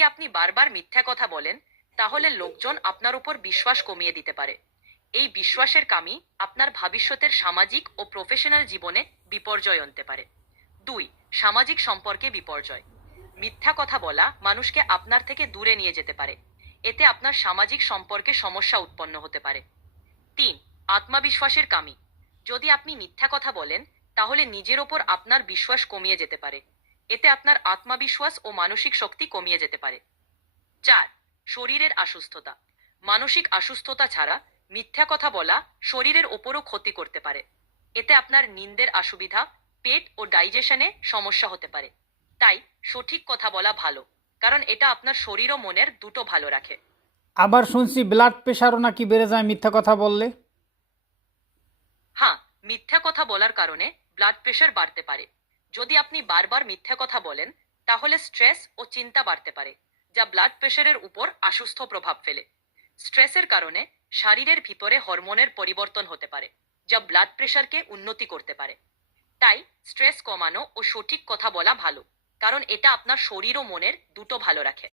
যদি আপনি বারবার মিথ্যা কথা বলেন, তাহলে লোকজন আপনার উপর বিশ্বাস কমিয়ে দিতে পারে। এই বিশ্বাসের কামি আপনার ভবিষ্যতের সামাজিক ও প্রফেশনাল জীবনে বিপর্যয় আনতে পারে। 2. সামাজিক সম্পর্কে বিপর্যয়। মিথ্যা কথা বলা মানুষকে আপনার থেকে দূরে নিয়ে যেতে পারে। এতে আপনার সামাজিক সম্পর্কে সমস্যা উৎপন্ন হতে পারে। 3. আত্মবিশ্বাসের কামি। যদি আপনি মিথ্যা কথা বলেন, তাহলে নিজের ওপর আপনার বিশ্বাস কমিয়ে যেতে পারে। এতে আপনার আত্মবিশ্বাস ও মানসিক শক্তি কমিয়ে যেতে পারে। 4. শরীরের অসুস্থতা। মানসিক অসুস্থতা ছাড়া মিথ্যা কথা বলা শরীরের ওপরও ক্ষতি করতে পারে। এতে আপনার নিন্দের অসুবিধা, পেট ও ডাইজেশনে সমস্যা হতে পারে। তাই সঠিক কথা বলা ভালো, কারণ এটা আপনার শরীর ও মনের দুটো ভালো রাখে। আবার শুনছি ব্লাড প্রেশারও নাকি বেড়ে যায় মিথ্যা কথা বললে। হ্যাঁ, মিথ্যা কথা বলার কারণে ব্লাড প্রেশার বাড়তে পারে। যদি আপনি বারবার মিথ্যা কথা বলেন, তাহলে স্ট্রেস ও চিন্তা বাড়তে পারে, যা ব্লাড প্রেশারের উপর অসুস্থ প্রভাব ফেলে। স্ট্রেসের কারণে শরীরের ভিতরে হরমোনের পরিবর্তন হতে পারে, যা ব্লাড প্রেশারকে উন্নতি করতে পারে। তাই স্ট্রেস কমানো ও সঠিক কথা বলা ভালো, কারণ এটা আপনার শরীর ও মনের দুটো ভালো রাখে।